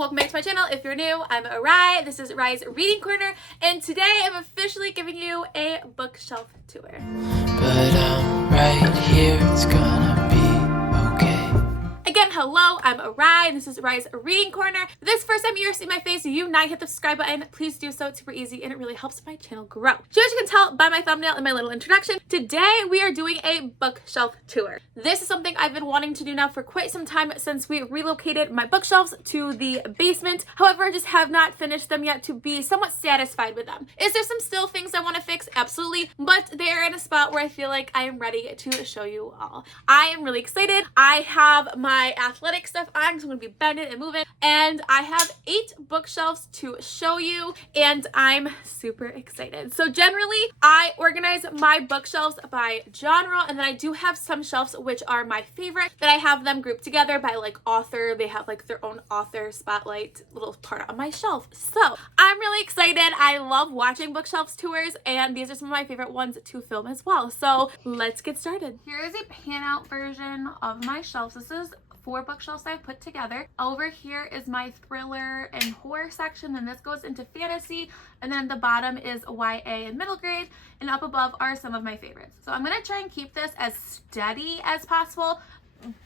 welcome back to my channel. If you're new, I'm Rai. This is Rai's Reading Corner, and today I'm officially giving you a bookshelf tour. But I'm right here, it's gonna be okay. Again, hello, I'm Rai, and this is Rai's Reading Corner. If this is the first time you're seeing my face, you not hit the subscribe button, please do so. It's super easy and it really helps my channel grow. So as you can tell by my thumbnail and my little introduction, today we are doing a bookshelf tour. This is something I've been wanting to do now for quite some time since we relocated my bookshelves to the basement. However, I just have not finished them yet to be somewhat satisfied with them. Is there some still things I want to fix? Absolutely, but they're in a spot where I feel like I am ready to show you all. I am really excited. I have my athletic stuff on, so I'm going to be bending and moving, and I have 8 bookshelves to show you, and I'm super excited. So generally, I organize my bookshelves by genre, and then I do have some shelves which are my favorite that I have them grouped together by like author. They have like their own author spotlight little part on my shelf. So I'm really excited. I love watching bookshelves tours, and these are some of my favorite ones to film as well. So let's get started. Here is a pan out version of my shelves. This is 4 bookshelves I've put together. Over here is my thriller and horror section, and this goes into fantasy, and then the bottom is YA and middle grade, and up above are some of my favorites. So I'm gonna try and keep this as steady as possible,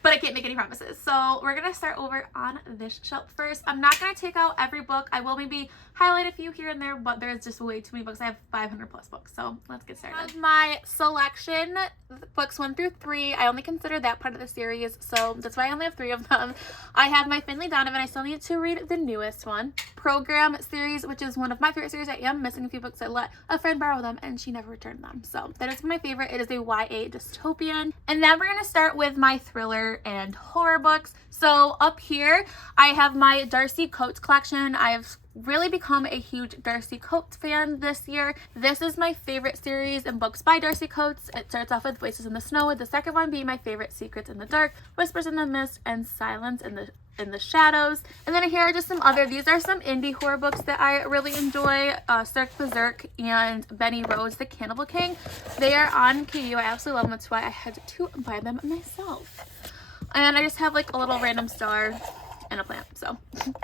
but I can't make any promises. So we're gonna start over on this shelf first. I'm not gonna take out every book. I will maybe highlight a few here and there, but there's just way too many books. I have 500 plus books, so let's get started. Of my selection, books 1 through 3, I only consider that part of the series, so that's why I only have 3 of them. I have my Finley Donovan. I still need to read the newest one. Program series, which is one of my favorite series. I am missing a few books. I let a friend borrow them and she never returned them, so that is my favorite. It is a YA dystopian. And then we're gonna start with my thriller and horror books. So up here I have my Darcy Coates collection. I've really become a huge Darcy Coates fan this year. This is my favorite series and books by Darcy Coates. It starts off with Voices in the Snow, with the second one being my favorite, Secrets in the Dark, Whispers in the Mist, and Silence in the Shadows. And then here are just some other, these are some indie horror books that I really enjoy. Cirque Berserk and Benny Rhodes, The Cannibal King. They are on KU. I absolutely love them. That's why I had to buy them myself. And I just have like a little random star and a plant, so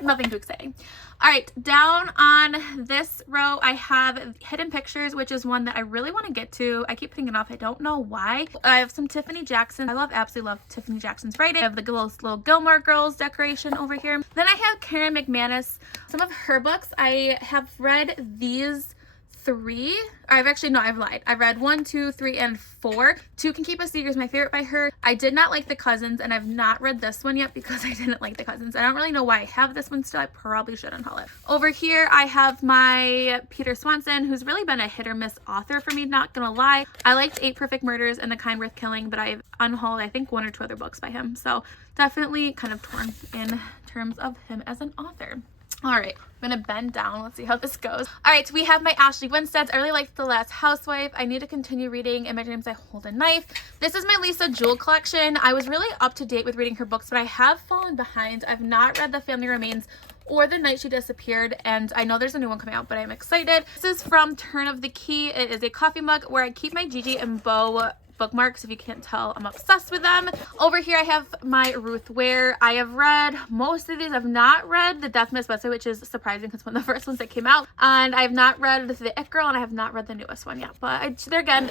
nothing too exciting. All right, down on this row I have Hidden Pictures, which is one that I really want to get to. I keep putting it off. I don't know why. I have some Tiffany Jackson. I absolutely love Tiffany Jackson's writing. I have the little Gilmore Girls decoration over here. Then I have Karen McManus. Some of her books, I have read these 3. I've lied. I've read 1, 2, 3, and 4. 2 Can Keep a Secret is my favorite by her. I did not like The Cousins, and I've not read this one yet because I didn't like The Cousins. I don't really know why I have this one still. I probably should unhaul it. Over here, I have my Peter Swanson, who's really been a hit or miss author for me, not gonna lie. I liked 8 Perfect Murders and The Kind Worth Killing, but I've unhauled, I think, 1 or 2 other books by him. So definitely kind of torn in terms of him as an author. All right, I'm gonna bend down. Let's see how this goes. All right, so we have my Ashley Winsteads. I really liked The Last Housewife. I need to continue reading In My Dreams I Hold a Knife. This is my Lisa Jewell collection. I was really up to date with reading her books, but I have fallen behind. I've not read The Family Remains or The Night She Disappeared, and I know there's a new one coming out, but I'm excited. This is from Turn of the Key. It is a coffee mug where I keep my Gigi and Bo bookmarks. If you can't tell, I'm obsessed with them. Over here I have my Ruth Ware. I have read most of these. I've not read The Death Miss Website, which is surprising because one of the first ones that came out, and I have not read The It Girl, and I have not read the newest one yet, but they're again,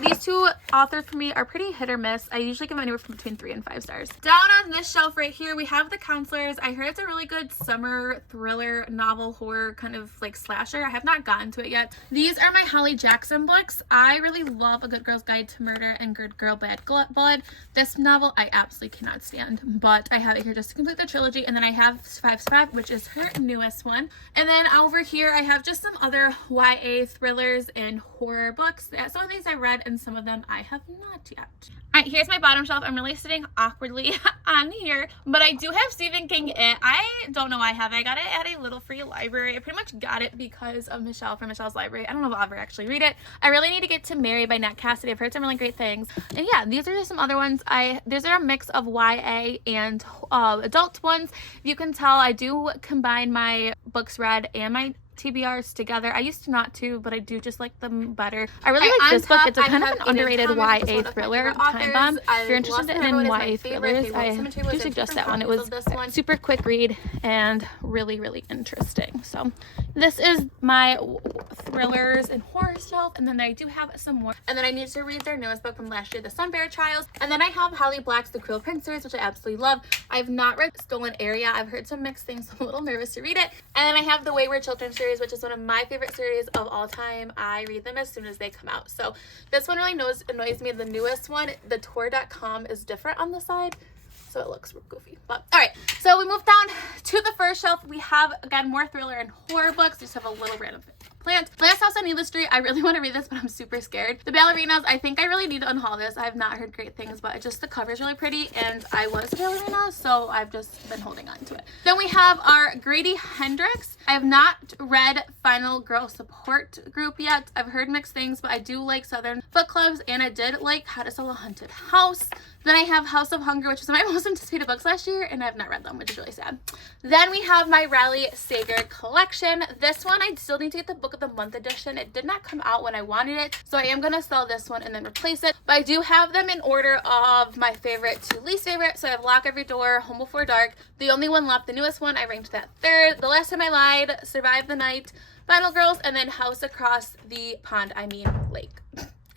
these 2 authors for me are pretty hit or miss. I usually give them anywhere from between 3 and 5 stars. Down on this shelf right here we have The Counselors. I heard it's a really good summer thriller novel horror kind of like slasher. I have not gotten to it yet. These are my Holly Jackson books. I really love A Good Girl's Guide to Murder and Good Girl Bad Blood. This novel I absolutely cannot stand, but I have it here just to complete the trilogy. And then I have Five, which is her newest one. And then over here I have just some other YA thrillers and horror books. Some of these I read and some of them I have not yet. All right, here's my bottom shelf. I'm really sitting awkwardly on here, but I do have Stephen King It. I don't know why I have it. I got it at a little free library. I pretty much got it because of Michelle from Michelle's Library. I don't know if I'll ever actually read it. I really need to get to Mary by Nat Cassidy. I've heard some really great things. And yeah, these are just some other ones. These are a mix of YA and adult ones. You can tell I do combine my books read and my TBRs together. I used to not to, but I do just like them better. I really like this book. It's a kind of an underrated YA thriller, Time Bomb. If you're interested in YA thrillers, I do suggest that one. It was a super quick read and really, really interesting. So this is my thrillers and horror shelf, and then I do have some more. And then I need to read their newest book from last year, The Sunbearer Trials. And then I have Holly Black's The Cruel Prince series, which I absolutely love. I've not read Stolen Area. I've heard some mixed things, so I'm a little nervous to read it. And then I have the Wayward Children series, which is one of my favorite series of all time. I read them as soon as they come out. So this one really annoys me. The newest one, the tour.com, is different on the side, so it looks goofy. But all right, so we move down to the first shelf. We have, again, more thriller and horror books. Just have a little random plant. Last House on Needless Street. I really want to read this, but I'm super scared. The Ballerinas. I think I really need to unhaul this. I have not heard great things, but just the cover is really pretty, and I was a ballerina, so I've just been holding on to it. Then we have our Grady Hendrix. I have not read Final Girl Support Group yet. I've heard mixed things, but I do like Southern Book Clubs, and I did like How to Sell a Haunted House. Then I have House of Hunger, which was my most anticipated books last year, and I've not read them, which is really sad. Then we have my Riley Sager collection. This one, I still need to get the Book of the Month edition. It did not come out when I wanted it, so I am going to sell this one and then replace it. But I do have them in order of my favorite to least favorite. So I have Lock Every Door, Home Before Dark. The only one left, the newest one, I ranked that third. The Last Time I Lied, Survive the Night, Final Girls, and then House Across the Pond, I mean Lake.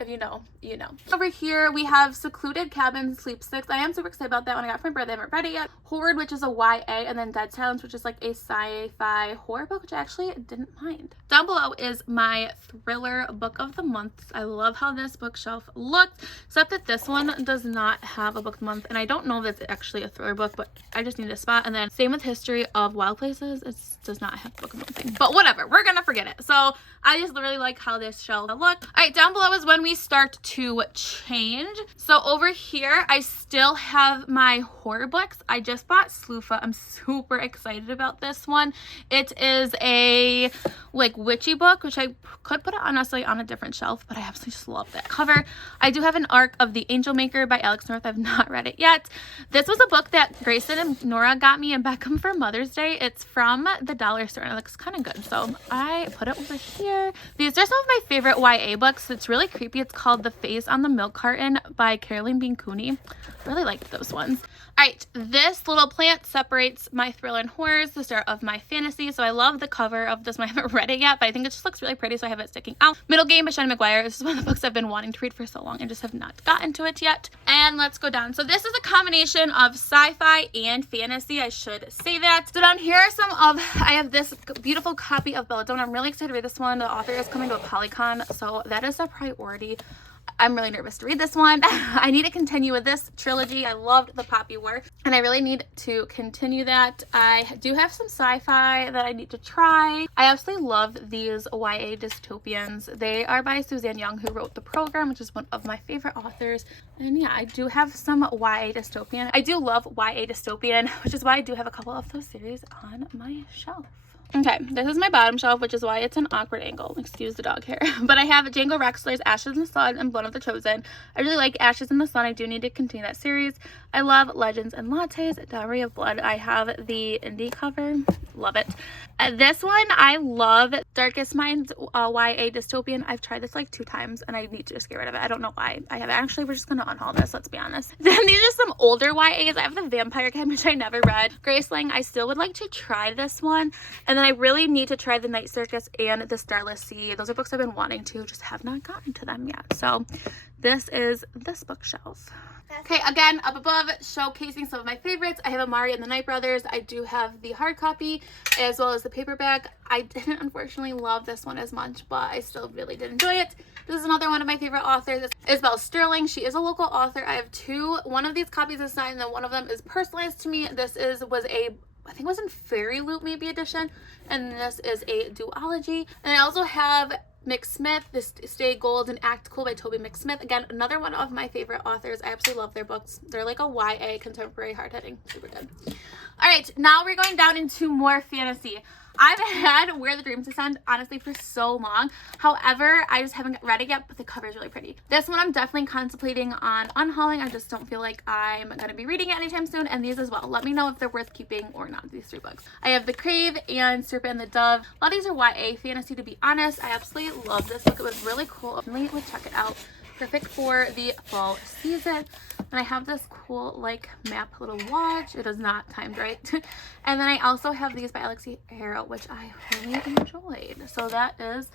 If you know, you know. Over here, we have Secluded Cabin, Sleep 6. I am super excited about that one. I got for my birthday. I haven't read it yet. Horde, which is a YA, and then Dead Silence, which is like a sci-fi horror book, which I actually didn't mind. Down below is my thriller book of the month. I love how this bookshelf looks, except that this one does not have a book of the month, and I don't know if it's actually a thriller book, but I just need a spot. And then same with History of Wild Places. It does not have a book of the month thing, but whatever. We're gonna forget it. So I just really like how this shelf looks. All right, down below is when we start to change. So over here, I still have my horror books. I just bought Sloofa. I'm super excited about this one. It is a like witchy book, which I could put it honestly on a different shelf, but I absolutely just love that cover. I do have an Arc of the Angel Maker by Alex North. I've not read it yet. This was a book that Grayson and Nora got me and Beckham for Mother's Day. It's from the dollar store and it looks kind of good, so I put it over here. These are some of my favorite YA books. It's really creepy. It's called The Face on the Milk Carton by Caroline Bean Cooney. Really liked those ones. All right, this little plant separates my thriller and horrors. The start of my fantasy. So I love the cover of this one. I haven't read it yet, but I think it just looks really pretty, so I have it sticking out. Middle Game by Shannon McGuire. This is one of the books I've been wanting to read for so long and just have not gotten to it yet. And let's go down. So this is a combination of sci-fi and fantasy. I should say that. So down here are some of, I have this beautiful copy of Belladonna. I'm really excited to read this one. The author is coming to a Polycon, so that is a priority. I'm really nervous to read this one. I need to continue with this trilogy. I loved The Poppy War, and I really need to continue that. I do have some sci-fi that I need to try. I absolutely love these YA dystopians. They are by Suzanne Young, who wrote The Program, which is one of my favorite authors. And yeah, I do have some YA dystopian. I do love YA dystopian, which is why I do have a couple of those series on my shelf. Okay, this is my bottom shelf, which is why it's an awkward angle. Excuse the dog hair. But I have Django Rexler's Ashes in the Sun and Blood of the Chosen. I really like Ashes in the Sun. I do need to continue that series. I love Legends and Lattes, Dowry of Blood. I have the indie cover. Love it. This one, I love Darkest Minds YA dystopian. I've tried this like 2 times and I need to just get rid of it. I don't know why I have. Actually, we're just going to unhaul this, let's be honest. Then these are some older YAs. I have the Vampire Academy, which I never read. Graceling, I still would like to try this one. And then I really need to try The Night Circus and The Starless Sea. Those are books I've been wanting to, just have not gotten to them yet. So this is this bookshelf. Okay, again, up above, showcasing some of my favorites. I have Amari and the Night Brothers. I do have the hard copy as well as the paperback. I didn't unfortunately love this one as much, but I still really did enjoy it. This is another one of my favorite authors. It's Isabel Sterling. She is a local author. I have 2. One of these copies is signed, and then one of them is personalized to me. This was a, I think it was in Fairy Loot maybe edition, and this is a duology. And I also have Mick Smith, this Stay Gold and Act Cool by Toby McSmith. Again, another one of my favorite authors. I absolutely love their books. They're like a YA contemporary hard-hitting. Super good. All right, now we're going down into more fantasy. I've had Where the Dreams Descend honestly for so long. However, I just haven't read it yet, but the cover is really pretty. This one I'm definitely contemplating on unhauling. I just don't feel like I'm gonna be reading it anytime soon, and these as well. Let me know if they're worth keeping or not, these 3 books. I have The Crave and Serpent and the Dove. A lot of these are YA fantasy, to be honest. I absolutely love this book. It was really cool. Definitely would check it out. Perfect for the fall season. And I have this cool like map little watch. It is not timed right. And then I also have these by Alexi Harrow, which I really enjoyed. So that is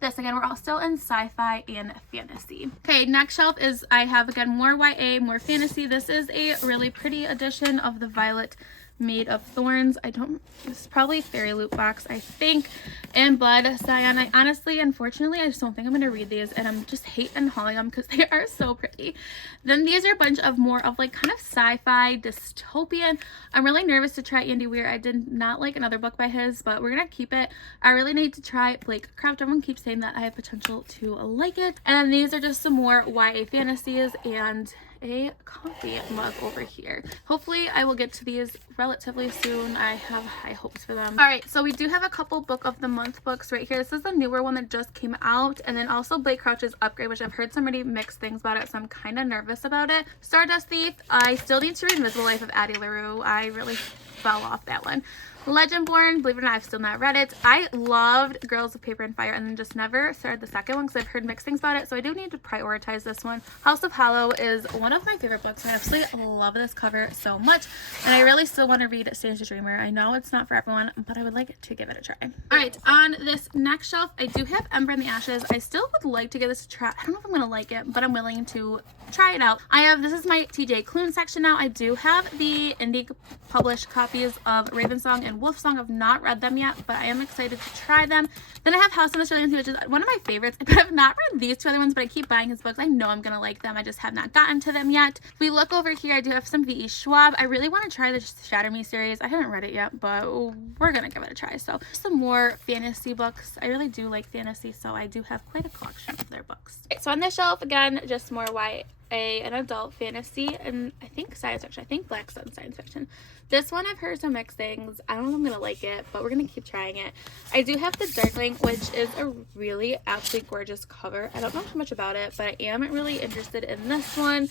this. Again, we're all still in sci-fi and fantasy. Okay, next shelf is, I have again more YA, more fantasy. This is a really pretty edition of the Violet Made of Thorns. This is probably Fairy Loot box, I think, and Blood Scion. I honestly, unfortunately, I just don't think I'm going to read these, and I'm just hate unhauling them because they are so pretty. Then these are a bunch of more of like kind of sci-fi dystopian. I'm really nervous to try Andy Weir. I did not like another book by his, but we're going to keep it. I really need to try Blake Craft. Everyone keeps saying that I have potential to like it. And these are just some more YA fantasies and a coffee mug over here. Hopefully I will get to these relatively soon. I have high hopes for them. All right, so we do have a couple book of the month books right here. This is the newer one that just came out, and then also Blake Crouch's Upgrade, which I've heard some really mixed things about it, so I'm kind of nervous about it. Stardust Thief. I still need to read Invisible Life of Addie LaRue. I really fell off that one. Legendborn, believe it or not, I've still not read it. I loved Girls of Paper and Fire and then just never started the second one because I've heard mixed things about it, so I do need to prioritize this one. House of Hollow is one of my favorite books. I absolutely love this cover so much, and I really still want to read Stage the Dreamer. I know it's not for everyone, but I would like to give it a try. All right, on this next shelf, I do have Ember in the Ashes. I still would like to give this a try. I don't know if I'm going to like it, but I'm willing to try it out. This is my TJ Klune section now. I do have the indie published copies of Ravensong and Wolfsong. I've not read them yet, but I am excited to try them. Then I have House on the Australian Sea, which is one of my favorites. I have not read these 2 other ones, but I keep buying his books. I know I'm gonna like them. I just have not gotten to them yet. If we look over here, I do have some V.E. Schwab. I really want to try the Shatter Me series. I haven't read it yet, but we're gonna give it a try. So some more fantasy books. I really do like fantasy, so I do have quite a collection of their books. Okay, so on this shelf, again, just more YA and adult fantasy, and I think science fiction. I think Black Sun science fiction. This one I've heard some mixed things. I don't know if I'm gonna like it, but we're gonna keep trying it. I do have the Darkling, which is a really absolutely gorgeous cover. I don't know too much about it, but I am really interested in this one.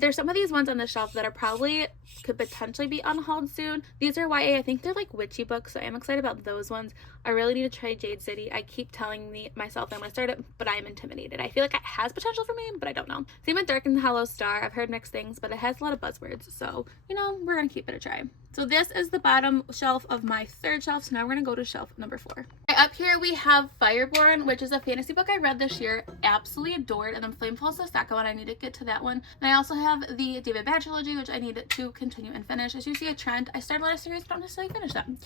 There's some of these ones on the shelf that are probably could potentially be unhauled soon. These are YA. I think they're like witchy books, so I am excited about those ones. I really need to try Jade City. I keep telling myself that I'm gonna start it, but I am intimidated. I feel like it has potential for me, but I don't know. Same with Dark and the Hollow Star. I've heard mixed things, but it has a lot of buzzwords, so you know, we're gonna keep it a try. So this is the bottom shelf of my 3rd shelf, so now we're gonna go to shelf number 4. Up here we have Fireborn, which is a fantasy book I read this year, absolutely adored, and then Flamefall is the second one. I need to get to that one. And I also have the David Bad trilogy, which I need to continue and finish. As you see a trend, I started a lot of series, but don't necessarily finish them.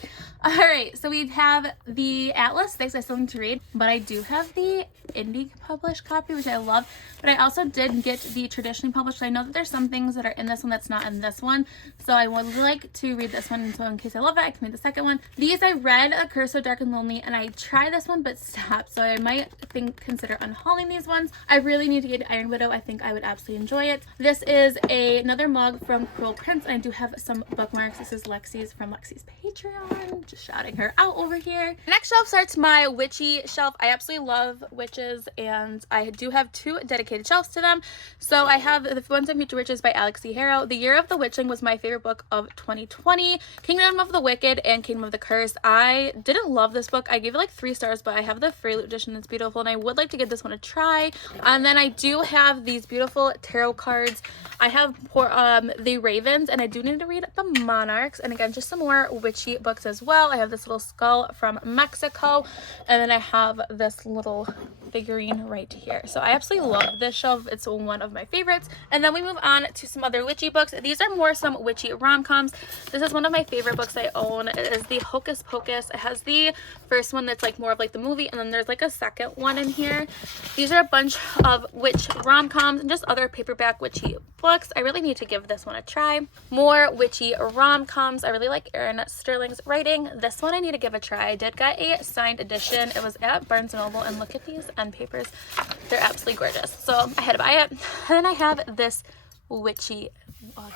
All right, so we have the Atlas 6 I still need to read, but I do have the indie published copy, which I love, but I also did get the traditionally published. I know that there's some things that are in this one that's not in this one, so I would like to read this one, so in case I love it, I can read the second one. These I read, A Curse So Dark and Lonely, and I tried this one but stopped, so I might consider unhauling these ones. I really need to get Iron Widow. I think I would absolutely enjoy it. This is another mug from Cruel Prince, and I do have some bookmarks. This is Lexi's from Lexi's Patreon, just shouting her out over here. Next shelf starts my witchy shelf. I absolutely love witches, and I do have 2 dedicated shelves to them. So I have The Once and Future Witches by Alexi Harrow. The Year of the Witching was my favorite book of 2020. Kingdom of the Wicked and Kingdom of the Curse. I didn't love this book. I gave it like 3 stars, but I have the Fairy Loot edition. It's beautiful, and I would like to give this one a try. And then I do have these beautiful tarot cards. I have the Ravens, and I do need to read the Monarchs, and again, just some more witchy books as well. I have this little skull from Mexico, and then I have this little figurine right here. So I absolutely love this shelf. It's one of my favorites. And then we move on to some other witchy books. These are more some witchy rom-coms. This is one of my favorite books I own. It is the Hocus Pocus. It has the first one that's like more of like the movie, and then there's like a second one in here. These are a bunch of witch rom-coms and just other paperback witchy books. I really need to give this one a try. More witchy rom-coms. I really like Erin Sterling's writing. This one I need to give a try. I did get a signed edition. It was at Barnes & Noble, and look at these end papers. They're absolutely gorgeous. So I had to buy it. And then I have this witchy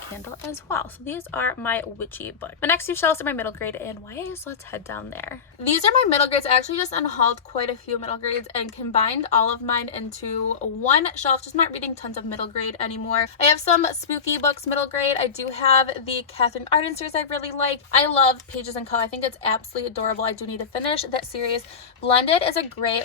candle as well. So these are my witchy books. My next two shelves are my middle grade and YA, so let's head down there. These are my middle grades. I actually just unhauled quite a few middle grades and combined all of mine into one shelf. Just not reading tons of middle grade anymore. I have some spooky books middle grade. I do have the Catherine Arden series I really like. I love Pages and Co. I think it's absolutely adorable. I do need to finish that series. Blended is a great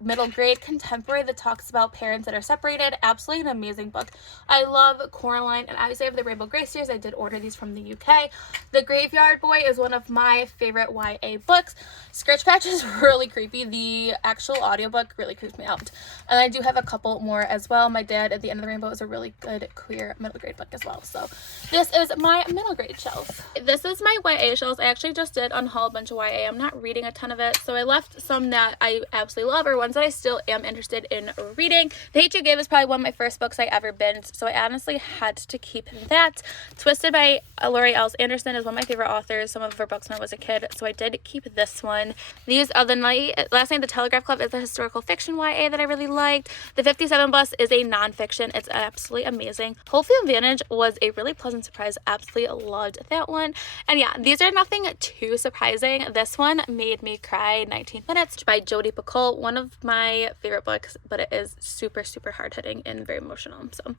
middle grade contemporary that talks about parents that are separated. Absolutely an amazing book. I love Coraline, and obviously I have the Rainbow Grace series. I did order these from the UK. The Graveyard Boy is one of my favorite YA books. Scritch Patch is really creepy. The actual audiobook really creeps me out. And I do have a couple more as well. My Dad at the End of the Rainbow is a really good queer middle grade book as well. So this is my middle grade shelf. This is my YA shelves. I actually just did unhaul a bunch of YA. I'm not reading a ton of it, so I left some that I absolutely love or ones that I still am interested in reading. The Hate You Give is probably one of my first books I ever binged, so I honestly had to keep that. Twisted by Laurie Ellis Anderson is one of my favorite authors. Some of her books when I was a kid, so I did keep this one. These are Last Night the Telegraph Club is a historical fiction YA that I really liked. The 57 Bus is a nonfiction. It's absolutely amazing. Whole Field Vantage was a really pleasant surprise. Absolutely loved that one. And yeah, these are nothing too surprising. This one made me cry 19 Minutes by Jodi Picoult. One of my favorite books, but it is super, super hard-hitting and very emotional. So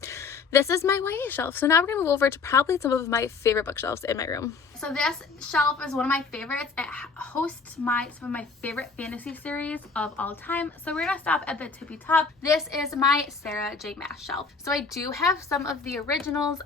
this is my YA shelf. So now we're going to move over to probably some of my favorite bookshelves in my room. So this shelf is one of my favorites. It hosts some of my favorite fantasy series of all time. So we're gonna stop at the tippy top. This is my Sarah J. Maas shelf. So I do have some of the originals.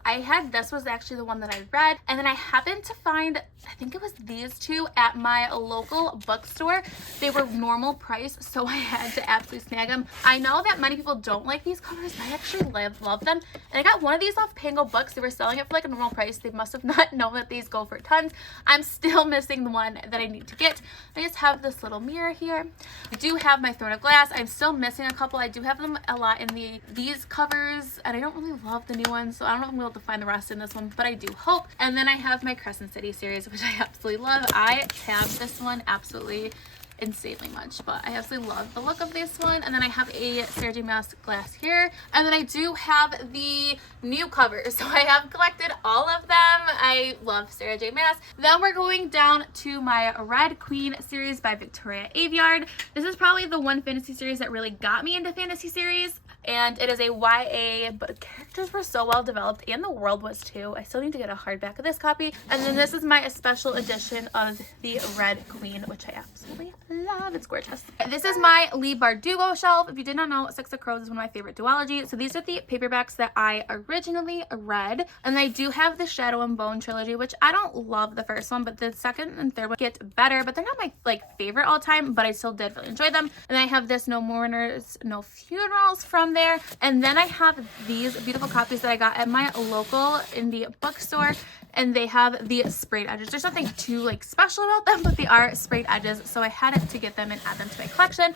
This was actually the one that I read, and then I happened to find, I think it was these two at my local bookstore. They were normal price, so I had to absolutely snag them. I know that many people don't like these covers, but I actually love them. And I got one of these off Pango Books. They were selling it for like a normal price. They must have not known that these go for tons. I'm still missing the one that I need to get. I just have this little mirror here. I do have my Throne of Glass. I'm still missing a couple. I do have them a lot in these covers, and I don't really love the new ones, so I don't know if I'm able to find the rest in this one, but I do hope. And then I have my Crescent City series, which I absolutely love. I tabbed this one absolutely insanely much, but I absolutely love the look of this one. And then I have a Sarah J. Maas glass here, and then I do have the new covers, so I have collected all of them. I love Sarah J. Maas. Then we're going down to my Red Queen series by Victoria Aveyard. This is probably the one fantasy series that really got me into fantasy series, and it is a YA, but the characters were so well developed and the world was too. I still need to get a hardback of this copy. And then this is my special edition of the Red Queen, which I absolutely love. It's gorgeous. This is my Leigh Bardugo shelf. If you did not know, Six of Crows is one of my favorite duologies. So these are the paperbacks that I originally read, and I do have the Shadow and Bone trilogy, which I don't love the first one, but the second and third one get better, but they're not my favorite all time, but I still did really enjoy them. And I have this No Mourners, No Funerals from there, and then I have these beautiful copies that I got at my local indie bookstore, and they have the sprayed edges. There's nothing too special about them, but they are sprayed edges, so I had to get them and add them to my collection.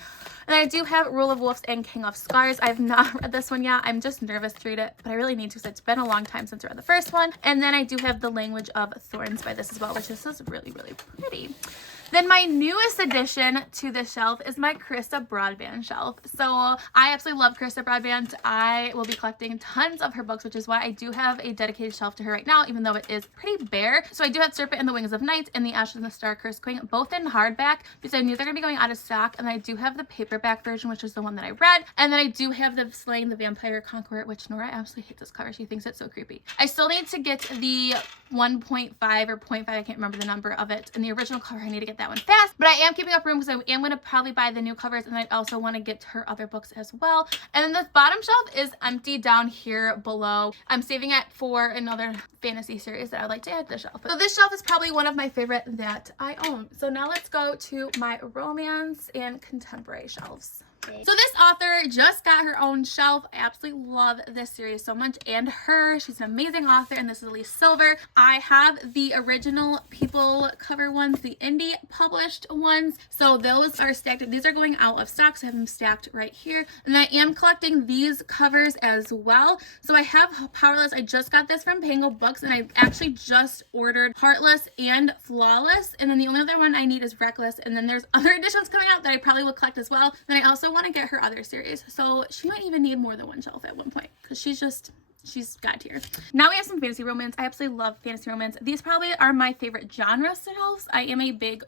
And I do have Rule of Wolves and King of Scars. I have not read this one yet. I'm just nervous to read it, but I really need to because it's been a long time since I read the first one. And then I do have The Language of Thorns by this as well, which is really, really pretty. Then my newest addition to the shelf is my Carissa Broadband shelf. So I absolutely love Carissa Broadband. I will be collecting tons of her books, which is why I do have a dedicated shelf to her right now, even though it is pretty bare. So I do have Serpent and the Wings of Night and The Ashes and the Star Cursed Queen, both in hardback, because I knew they're going to be going out of stock. And I do have the paperback version, which is the one that I read. And then I do have the Slaying the Vampire Conqueror, which Nora absolutely hates this cover. She thinks it's so creepy. I still need to get the 1.5 or 0.5, I can't remember the number of it, in the original cover. I need to get that one fast, but I am keeping up room because I am going to probably buy the new covers, and I also want to get her other books as well. And then the bottom shelf is empty down here below. I'm saving it for another fantasy series that I'd like to add to the shelf. So this shelf is probably one of my favorite that I own. So now let's go to my romance and contemporary shelves. So this author just got her own shelf. I absolutely love this series so much, and her. She's an amazing author, and this is Elise Silver. I have the original People cover ones, the indie published ones. So those are stacked. These are going out of stock, so I have them stacked right here. And I am collecting these covers as well. So I have Powerless. I just got this from Pango Books, and I actually just ordered Heartless and Flawless. And then the only other one I need is Reckless. And then there's other editions coming out that I probably will collect as well. Then I also want to get her other series, so she might even need more than one shelf at one point because she's just she's got tier. Now we have some fantasy romance. I absolutely love fantasy romance. These probably are my favorite genre shelves. I am a big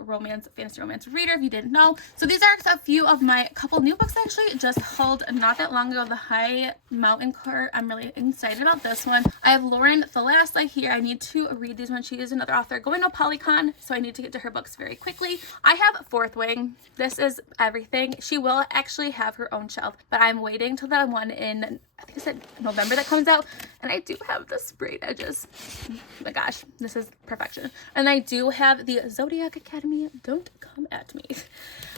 fantasy romance reader, if you didn't know. So these are a few of my couple new books actually just hauled not that long ago. The High Mountain Court. I'm really excited about this one. I have Lauren Thalassa here. I need to read these ones. She is another author going to Polycon, so I need to get to her books very quickly. I have Fourth Wing. This is everything. She will actually have her own shelf, but I'm waiting till the one in, I think I said November, that comes out, and I do have the sprayed edges. Oh my gosh, this is perfection. And I do have the Zodiac Academy. Don't come at me.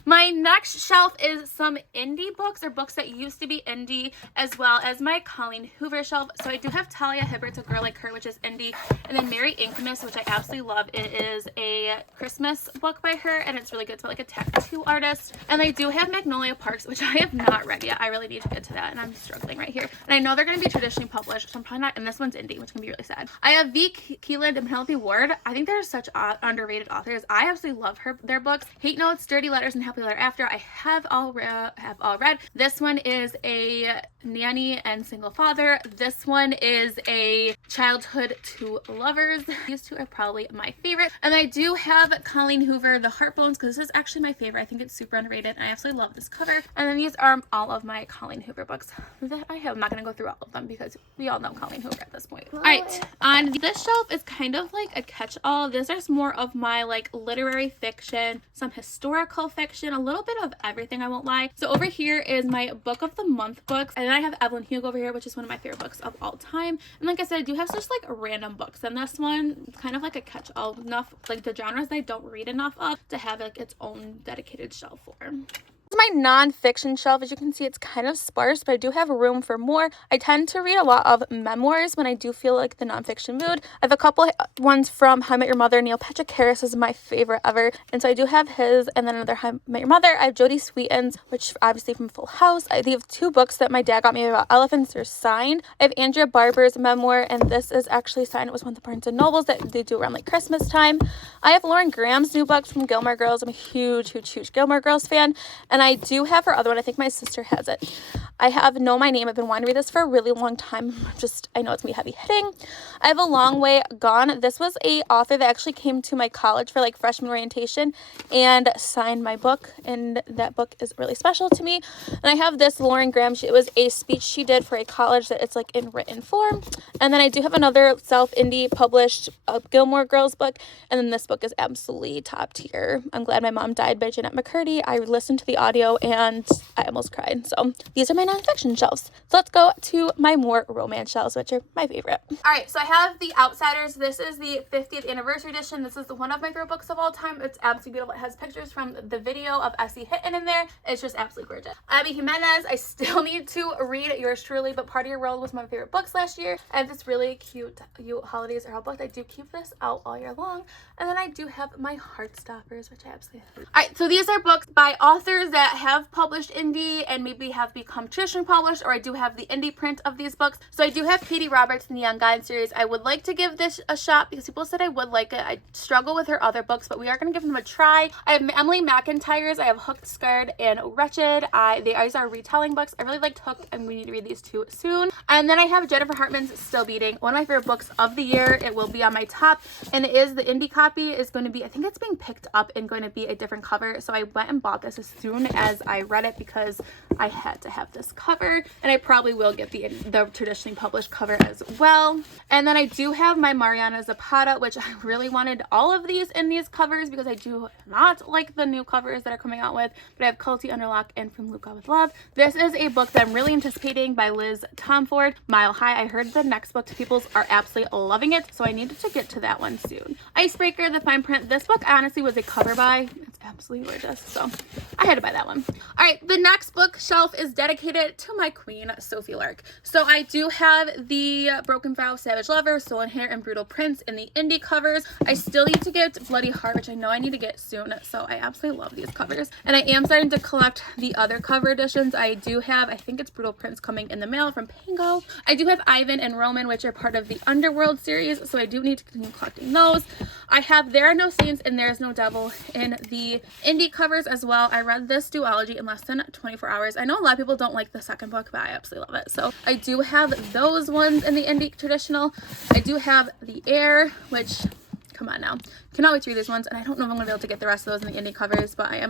My next shelf is some indie books, or books that used to be indie, as well as my Colleen Hoover shelf. So I do have Talia Hibbert's A Girl Like Her, which is indie, and then Mary Inkmas, which I absolutely love. It is a Christmas book by her, and it's really good. It's about like a tattoo artist. And I do have Magnolia Parks, which I have not read yet. I really need to get to that, and I'm struggling right here. And I know they're going to be traditionally published, so I'm probably not, and this one's indie, which can be really sad. I have V. Keeland and Penelope Ward. I think they're such underrated authors. I absolutely love their books. Hate Notes, Dirty Letters, and Happily Ever After. I have all read. This one is a nanny and single father. This one is a childhood to lovers. These two are probably my favorite. And I do have Colleen Hoover, The Heartbones, because this is actually my favorite. I think it's super underrated, and I absolutely love this cover. And then these are all of my Colleen Hoover books that I have. I'm not going to go through all of them because we all know Colleen Hoover at this point. All right, on this shelf is kind of like a catch-all. This is more of my like literary fiction, some historical fiction, a little bit of everything, I won't lie. So over here is my book of the month books, and then I have Evelyn Hugo over here, which is one of my favorite books of all time. And like I said, I do have such like random books, and this one is kind of like a catch-all, enough like the genres that I don't read enough of to have like its own dedicated shelf for. My nonfiction shelf, as you can see, it's kind of sparse, but I do have room for more. I tend to read a lot of memoirs when I do feel like the nonfiction mood. I have a couple ones from How I Met Your Mother. Neil Patrick Harris is my favorite ever, and so I do have his, and then another How I Met Your Mother. I have Jodie Sweetin's, which obviously from Full House. I have two books that my dad got me about elephants. They're signed. I have Andrea Barber's memoir, and this is actually signed. It was one of the Barnes & Nobles that they do around like Christmas time. I have Lauren Graham's new books from Gilmore Girls. I'm a huge Gilmore Girls fan, and I do have her other one. I think my sister has it. I have Know My Name. I've been wanting to read this for a really long time. I know it's gonna be heavy hitting. I have A Long Way Gone. This was a author that actually came to my college for like freshman orientation and signed my book, and that book is really special to me. And I have this Lauren Graham. It was a speech she did for a college that it's like in written form. And then I do have another self-indie published Gilmore Girls book, and then this book is absolutely top tier. I'm Glad My Mom Died by Jeanette McCurdy. I listened to the audio and I almost cried. So these are my nonfiction shelves. So let's go to my more romance shelves, which are my favorite. All right, so I have The Outsiders. This is the 50th anniversary edition. This is one of my favorite books of all time. It's absolutely beautiful. It has pictures from the video of Essie Hitton in there. It's just absolutely gorgeous. Abby Jimenez, I still need to read Yours Truly, but Part of Your World was one of my favorite books last year. I have this really cute You Holidays Are All book. I do keep this out all year long. And then I do have my Heartstoppers, which I absolutely love. All right, so these are books by authors that have published indie and maybe have become traditionally published, or I do have the indie print of these books. So I do have Katie Roberts in the Young Guide series. I would like to give this a shot because people said I would like it. I struggle with her other books, but we are going to give them a try. I have Emily McIntyre's. I have Hooked, Scared, and Wretched. These are retelling books. I really liked Hooked, and we need to read these two soon. And then I have Jennifer Hartman's Still Beating, one of my favorite books of the year. It will be on my top, and it is the indie copy is going to be, I think it's being picked up and going to be a different cover. So I went and bought this as soon as I read it because I had to have this cover, and I probably will get the traditionally published cover as well. And then I do have my Mariana Zapata, which I really wanted all of these in these covers because I do not like the new covers that are coming out with, but I have Culty Underlock and From Luca with Love. This is a book that I'm really anticipating by Liz Tomford, Mile High. I heard the next book to people's are absolutely loving it, so I needed to get to that one soon. Icebreaker, The Fine Print. This book honestly was a cover buy. It's absolutely gorgeous, so I had to buy that one. All right, the next bookshelf is dedicated to my queen, Sophie Lark. So I do have the Broken Vow, Savage Lover, Stolen Hair, and Brutal Prince in the indie covers. I still need to get Bloody Heart, which I know I need to get soon, so I absolutely love these covers. And I am starting to collect the other cover editions. I do have, I think it's Brutal Prince coming in the mail from Pango. I do have Ivan and Roman, which are part of the Underworld series, so I do need to continue collecting those. I have There Are No Saints and There Is No Devil in the the indie covers as well. I read this duology in less than 24 hours. I know a lot of people don't like the second book, but I absolutely love it. So I do have those ones in the indie traditional. I do have The Air, which, come on now, cannot wait to read these ones, and I don't know if I'm gonna be able to get the rest of those in the indie covers, but I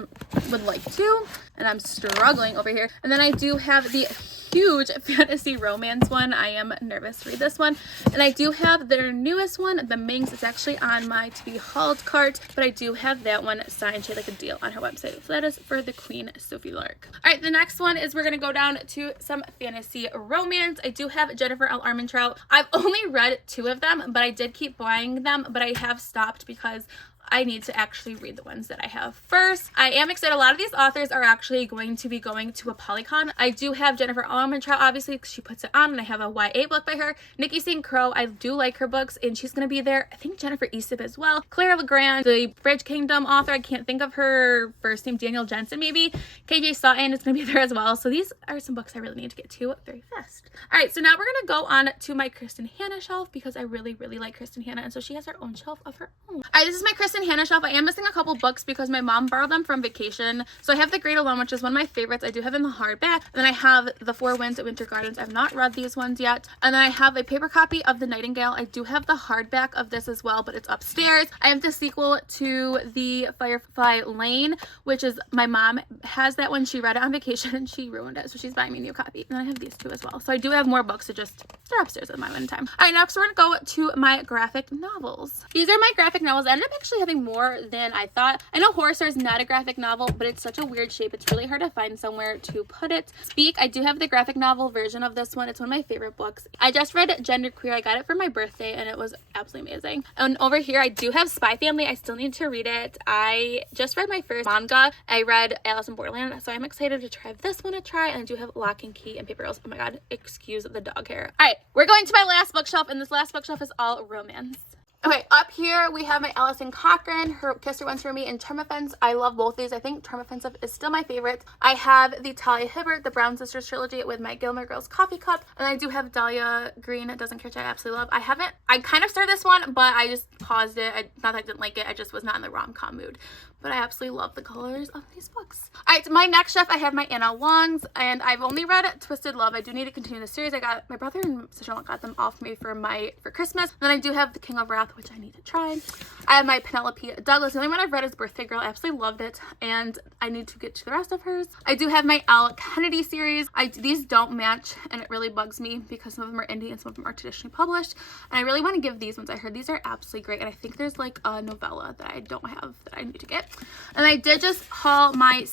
would like to, and I'm struggling over here. And then I do have the huge fantasy romance one. I am nervous to read this one, and I do have their newest one, The Minx. It's actually on my to be hauled cart, but I do have that one signed. She had like a deal on her website, so that is for the Queen Sophie Lark. All right, the next one is we're gonna go down to some fantasy romance. I do have Jennifer L. Armentrout. I've only read 2 of them, but I did keep buying them, but I have stopped because I need to actually read the ones that I have first. I am excited. A lot of these authors are actually going to be going to a Polycon. I do have Jennifer Armentrout, obviously, because she puts it on, and I have a YA book by her. Nikki St. Crow, I do like her books, and she's going to be there. I think Jennifer Eastep as well. Claire Legrand, the Bridge Kingdom author, I can't think of her first name, Daniel Jensen maybe. KJ Sutton is going to be there as well. So these are some books I really need to get to very fast. All right, so now we're going to go on to my Kristen Hanna shelf because I really, really like Kristen Hanna, and so she has her own shelf of her own. All right, this is my Kristen Hanna shelf. I am missing a couple books because my mom borrowed them from vacation. So I have The Great Alone, which is one of my favorites. I do have in the hardback. And then I have The Four Winds at Winter Gardens. I've not read these ones yet. And then I have a paper copy of The Nightingale. I do have the hardback of this as well, but it's upstairs. I have the sequel to The Firefly Lane, which is, my mom has that one. She read it on vacation and she ruined it. So she's buying me a new copy. And then I have these 2 as well. So I do have more books. They're upstairs at my one time. All right, next we're going to go to my graphic novels. These are my graphic novels. I ended up actually having more than I thought. I know Horror Star is not a graphic novel, but it's such a weird shape. It's really hard to find somewhere to put it. Speak, I do have the graphic novel version of this one. It's one of my favorite books. I just read Genderqueer. I got it for my birthday and it was absolutely amazing. And over here I do have Spy Family. I still need to read it. I just read my first manga. I read Alice in Borderland, so I'm excited to try this one a try. And I do have Lock and Key and Paper Girls. Oh my god, excuse the dog hair. All right, we're going to my last bookshelf, and this last bookshelf is all romance. Okay, up here we have my Alison Cochrane, Her Kiss Her Once for Me, and Charm Offense. I love both these. I think Charm Offensive is still my favorite. I have the Talia Hibbert, the Brown Sisters trilogy with my Gilmore Girls coffee cup, and I do have Dahlia Green, Doesn't Care, which I absolutely love. I kind of started this one, but I just paused it. Not that I didn't like it, I just was not in the rom-com mood. But I absolutely love the colors of these books. All right, my next shelf, I have my Anna Longs, and I've only read Twisted Love. I do need to continue the series. I got, my brother and sister-in-law got them off me for Christmas. And then I do have The King of Wrath, which I need to try. I have my Penelope Douglas. The only one I've read is Birthday Girl. I absolutely loved it, and I need to get to the rest of hers. I do have my Al Kennedy series. These don't match, and it really bugs me because some of them are indie and some of them are traditionally published. And I really want to give these ones. I heard these are absolutely great, and I think there's like a novella that I don't have that I need to get. And I did just haul my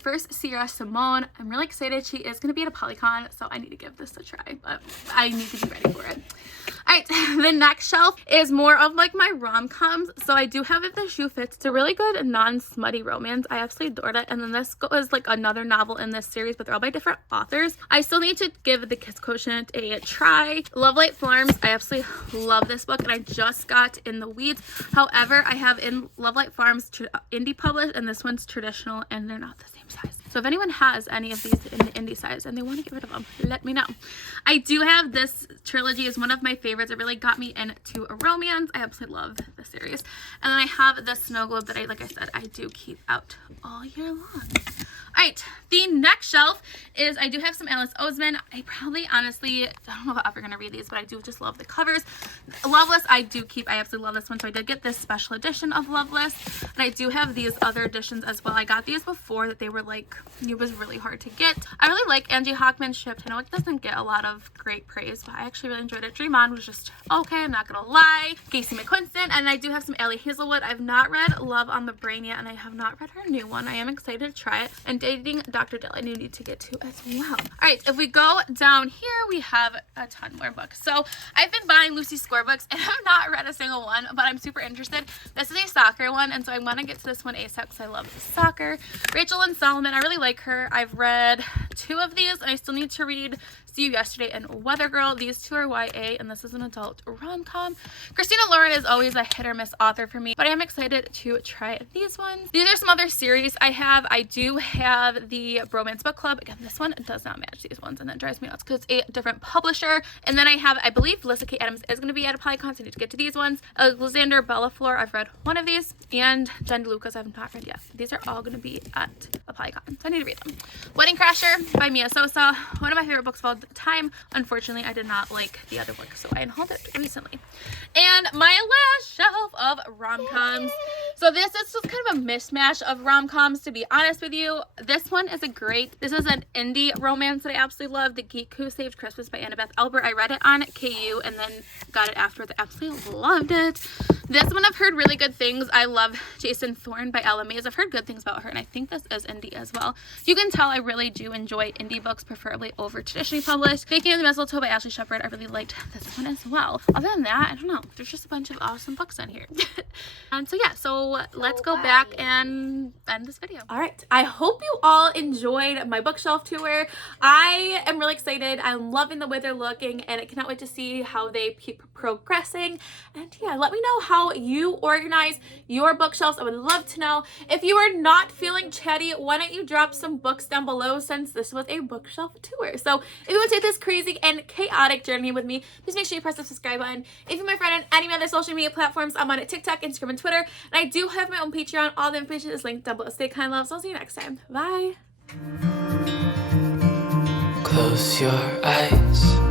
first Sierra Simone. I'm really excited. She is going to be at a Polycon, so I need to give this a try, but I need to be ready for it. All right, the next shelf is more of like my rom-coms. So I do have If the Shoe Fits. It's a really good non-smutty romance. I absolutely adored it. And then this was like another novel in this series, but they're all by different authors. I still need to give The Kiss Quotient a try. Love Light Farms. I absolutely love this book, and I just got In the Weeds. However, I have in Love Light Farms indie published, and this one's traditional, and they're not the same size. So if anyone has any of these in the indie size and they want to get rid of them, let me know. I do have this trilogy is one of my favorites. It really got me into a romance. I absolutely love the series. And then I have the Snow Globe that like I said, I do keep out all year long. All right, the next shelf is, I do have some Alice Oseman. I probably, honestly, I don't know if I'm ever going to read these, but I do just love the covers. Loveless, I do keep, I absolutely love this one. So I did get this special edition of Loveless. And I do have these other editions as well. I got these before that they were like, it was really hard to get. I really like Angie Hockman's Shipped. I know it doesn't get a lot of great praise, but I actually really enjoyed it. Dream On was just okay, I'm not going to lie. Casey McQuiston, and I do have some Ellie Hazelwood. I've not read Love on the Brain yet, and I have not read her new one. I am excited to try it. And Dating Dr. Dill, I do need to get to as well. All right, if we go down here, we have a ton more books. So I've been buying Lucy Score books, and I've not read a single one, but I'm super interested. This is a soccer one, and so I want to get to this one ASAP because I love soccer. Rachel and Solomon, I really like her. I've read 2 of these, and I still need to read See You Yesterday and Weather Girl. These 2 are YA, and this is an adult rom-com. Christina Lauren is always a hit or miss author for me, but I am excited to try these ones. These are some other series I have. I do have the Bromance Book Club. Again, this one does not match these ones, and that drives me nuts because it's a different publisher. And then I have, I believe, Melissa K. Adams is going to be at ApplyCon, so I need to get to these ones. Alexander Bellafleur, I've read one of these, and Jen DeLucas, I have not read yet. These are all going to be at ApplyCon, so I need to read them. Wedding Crasher by Mia Sosa, one of my favorite books of all time. Unfortunately, I did not like the other book, so I unhauled it recently. And my last shelf of rom-coms. So this is just kind of a mismatch of rom-coms, to be honest with you. This one is this is an indie romance that I absolutely love, The Geek Who Saved Christmas by Annabeth Albert. I read it on KU and then got it afterwards. I absolutely loved it. This one I've heard really good things. I love Jason Thorne by Ella Mays. I've heard good things about her, and I think this is indie as well. You can tell I really do enjoy indie books, preferably over traditionally published. Baking of the Mistletoe by Ashley Shepard. I really liked this one as well. Other than that, I don't know. There's just a bunch of awesome books on here. And so yeah, so let's go back and end this video. All right. I hope you all enjoyed my bookshelf tour. I am really excited. I'm loving the way they're looking, and I cannot wait to see how they keep progressing. And yeah, let me know how you organize your bookshelves. I would love to know. If you are not feeling chatty, why don't you drop some books down below, since this was a bookshelf tour. So if you want to take this crazy and chaotic journey with me, please make sure you press the subscribe button. If you're my friend on any of my other social media platforms, I'm on it: TikTok, Instagram, and Twitter. And I do have my own Patreon. All the information is linked down below. Stay kind, loves. I'll see you next time. Bye. Close your eyes.